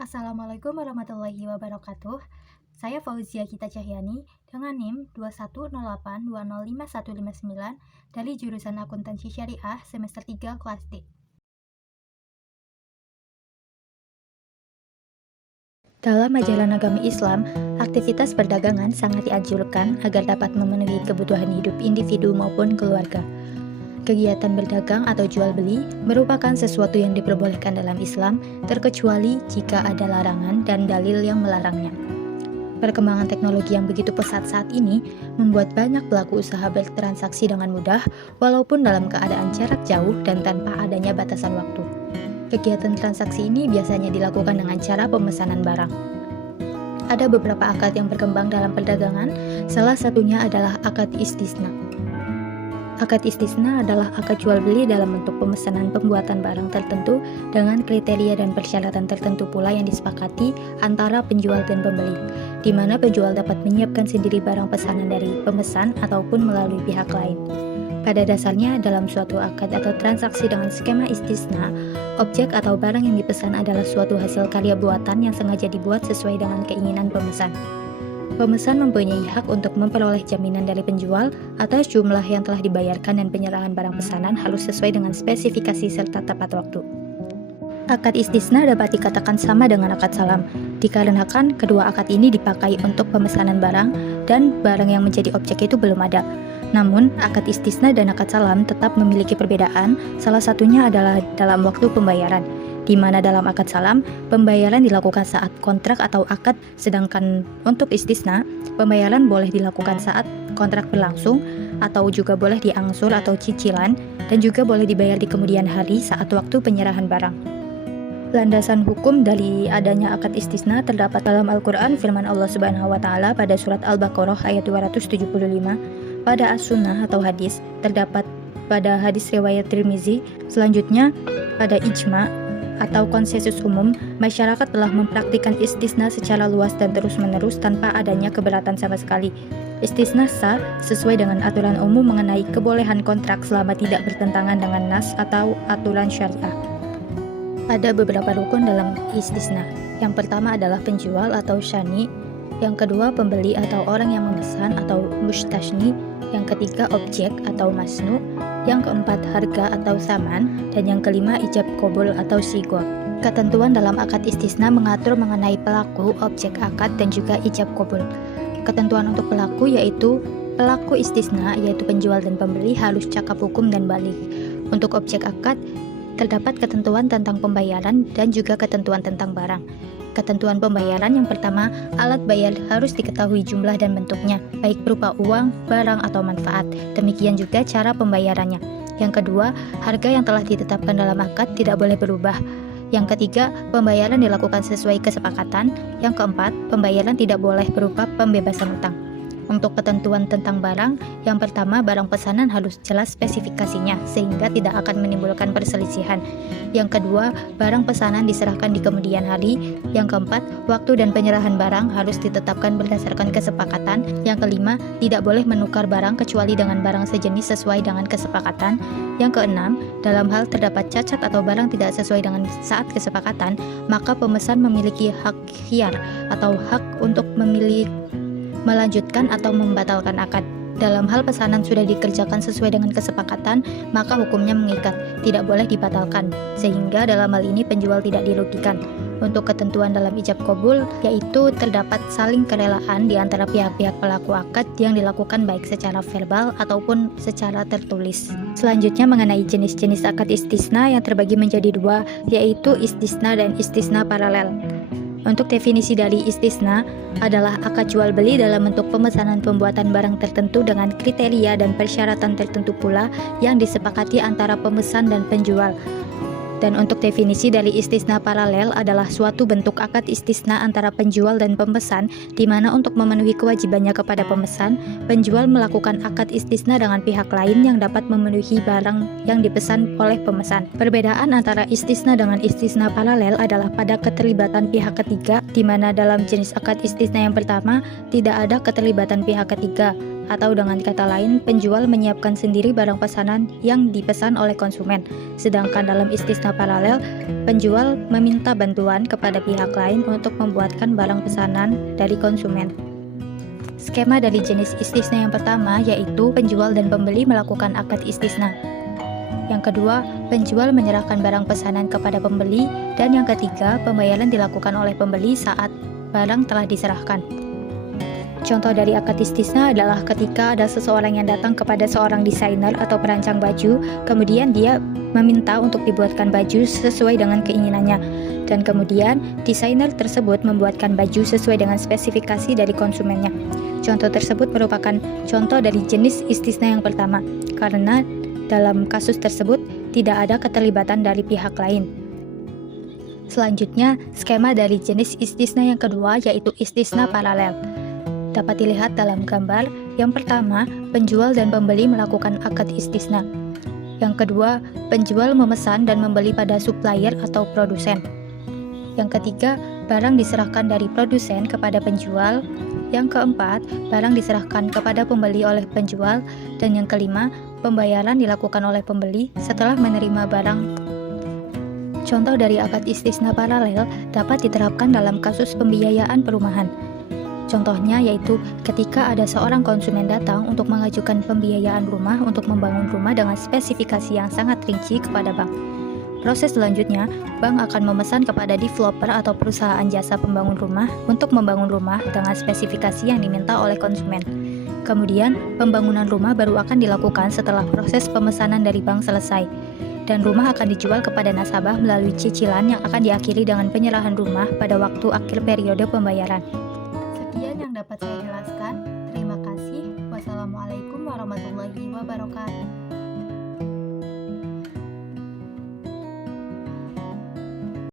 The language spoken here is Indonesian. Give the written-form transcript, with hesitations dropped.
Assalamualaikum warahmatullahi wabarakatuh. Saya Fauzia Gita Cahyani dengan NIM 21082055159 dari jurusan Akuntansi Syariah semester 3 kelas D. Dalam ajaran agama Islam, aktivitas perdagangan sangat dianjurkan agar dapat memenuhi kebutuhan hidup individu maupun keluarga. Kegiatan berdagang atau jual beli merupakan sesuatu yang diperbolehkan dalam Islam, terkecuali jika ada larangan dan dalil yang melarangnya. Perkembangan teknologi yang begitu pesat saat ini membuat banyak pelaku usaha bertransaksi dengan mudah, walaupun dalam keadaan jarak jauh dan tanpa adanya batasan waktu. Kegiatan transaksi ini biasanya dilakukan dengan cara pemesanan barang. Ada beberapa akad yang berkembang dalam perdagangan, salah satunya adalah akad istisna. Akad istisna adalah akad jual beli dalam bentuk pemesanan pembuatan barang tertentu dengan kriteria dan persyaratan tertentu pula yang disepakati antara penjual dan pembeli, di mana penjual dapat menyiapkan sendiri barang pesanan dari pemesan ataupun melalui pihak lain. Pada dasarnya, dalam suatu akad atau transaksi dengan skema istisna, objek atau barang yang dipesan adalah suatu hasil karya buatan yang sengaja dibuat sesuai dengan keinginan pemesan. Pemesan mempunyai hak untuk memperoleh jaminan dari penjual atas jumlah yang telah dibayarkan dan penyerahan barang pesanan harus sesuai dengan spesifikasi serta tepat waktu. Akad istisna dapat dikatakan sama dengan akad salam, dikarenakan kedua akad ini dipakai untuk pemesanan barang dan barang yang menjadi objek itu belum ada. Namun, akad istisna dan akad salam tetap memiliki perbedaan, salah satunya adalah dalam waktu pembayaran, di mana dalam akad salam, pembayaran dilakukan saat kontrak atau akad, sedangkan untuk istisna, pembayaran boleh dilakukan saat kontrak berlangsung, atau juga boleh diangsur atau cicilan, dan juga boleh dibayar di kemudian hari saat waktu penyerahan barang. Landasan hukum dari adanya akad istisna terdapat dalam Al-Quran firman Allah Subhanahu wa Ta'ala pada surat Al-Baqarah ayat 275, pada as-sunnah atau hadis terdapat pada hadis riwayat Tirmizi. Selanjutnya, pada ijma atau konsensus umum, masyarakat telah mempraktikkan istisna secara luas dan terus-menerus tanpa adanya keberatan sama sekali. Istisna sah sesuai dengan aturan umum mengenai kebolehan kontrak selama tidak bertentangan dengan nas atau aturan syariah. Ada beberapa rukun dalam istisna. Yang pertama adalah penjual atau syani, yang kedua pembeli atau orang yang memesan atau mustashni, yang ketiga objek atau masnu, yang keempat harga atau saman, dan yang kelima ijab qabul atau sigor. Ketentuan dalam akad istisna mengatur mengenai pelaku, objek akad, dan juga ijab qabul. Ketentuan untuk pelaku yaitu pelaku istisna yaitu penjual dan pembeli harus cakap hukum dan balik. Untuk objek akad terdapat ketentuan tentang pembayaran dan juga ketentuan tentang barang. Ketentuan pembayaran yang pertama, alat bayar harus diketahui jumlah dan bentuknya, baik berupa uang, barang, atau manfaat. Demikian juga cara pembayarannya. Yang kedua, harga yang telah ditetapkan dalam akad tidak boleh berubah. Yang ketiga, pembayaran dilakukan sesuai kesepakatan. Yang keempat, pembayaran tidak boleh berupa pembebasan utang. Untuk ketentuan tentang barang, yang pertama barang pesanan harus jelas spesifikasinya sehingga tidak akan menimbulkan perselisihan. Yang kedua, barang pesanan diserahkan di kemudian hari. Yang keempat, waktu dan penyerahan barang harus ditetapkan berdasarkan kesepakatan. Yang kelima, tidak boleh menukar barang kecuali dengan barang sejenis sesuai dengan kesepakatan. Yang keenam, dalam hal terdapat cacat atau barang tidak sesuai dengan saat kesepakatan, maka pemesan memiliki hak khiyar atau hak untuk memilih melanjutkan atau membatalkan akad. Dalam hal pesanan sudah dikerjakan sesuai dengan kesepakatan, maka hukumnya mengikat, tidak boleh dibatalkan, sehingga dalam hal ini penjual tidak dirugikan. Untuk ketentuan dalam ijab qabul, yaitu terdapat saling kerelaan di antara pihak-pihak pelaku akad yang dilakukan baik secara verbal ataupun secara tertulis. Selanjutnya mengenai jenis-jenis akad istisna yang terbagi menjadi dua, yaitu istisna dan istisna paralel. Untuk definisi dari istisna adalah akad jual beli dalam bentuk pemesanan pembuatan barang tertentu dengan kriteria dan persyaratan tertentu pula yang disepakati antara pemesan dan penjual. Dan untuk definisi dari istisna paralel adalah suatu bentuk akad istisna antara penjual dan pemesan, di mana untuk memenuhi kewajibannya kepada pemesan, penjual melakukan akad istisna dengan pihak lain yang dapat memenuhi barang yang dipesan oleh pemesan. Perbedaan antara istisna dengan istisna paralel adalah pada keterlibatan pihak ketiga, di mana dalam jenis akad istisna yang pertama tidak ada keterlibatan pihak ketiga. Atau dengan kata lain, penjual menyiapkan sendiri barang pesanan yang dipesan oleh konsumen. Sedangkan dalam istisna paralel, penjual meminta bantuan kepada pihak lain untuk membuatkan barang pesanan dari konsumen. Skema dari jenis istisna yang pertama yaitu penjual dan pembeli melakukan akad istisna. Yang kedua, penjual menyerahkan barang pesanan kepada pembeli. Dan yang ketiga, pembayaran dilakukan oleh pembeli saat barang telah diserahkan. Contoh dari akad istisna adalah ketika ada seseorang yang datang kepada seorang desainer atau perancang baju, kemudian dia meminta untuk dibuatkan baju sesuai dengan keinginannya. Dan kemudian, desainer tersebut membuatkan baju sesuai dengan spesifikasi dari konsumennya. Contoh tersebut merupakan contoh dari jenis istisna yang pertama, karena dalam kasus tersebut tidak ada keterlibatan dari pihak lain. Selanjutnya, skema dari jenis istisna yang kedua yaitu istisna paralel. Dapat dilihat dalam gambar. Yang pertama, penjual dan pembeli melakukan akad istisna. Yang kedua, penjual memesan dan membeli pada supplier atau produsen. Yang ketiga, barang diserahkan dari produsen kepada penjual. Yang keempat, barang diserahkan kepada pembeli oleh penjual. Dan yang kelima, pembayaran dilakukan oleh pembeli setelah menerima barang. Contoh dari akad istisna paralel dapat diterapkan dalam kasus pembiayaan perumahan. Contohnya yaitu ketika ada seorang konsumen datang untuk mengajukan pembiayaan rumah untuk membangun rumah dengan spesifikasi yang sangat rinci kepada bank. Proses selanjutnya, bank akan memesan kepada developer atau perusahaan jasa pembangun rumah untuk membangun rumah dengan spesifikasi yang diminta oleh konsumen. Kemudian, pembangunan rumah baru akan dilakukan setelah proses pemesanan dari bank selesai. Dan rumah akan dijual kepada nasabah melalui cicilan yang akan diakhiri dengan penyerahan rumah pada waktu akhir periode pembayaran. Sekian yang dapat saya jelaskan. Terima kasih. Wassalamualaikum warahmatullahi wabarakatuh.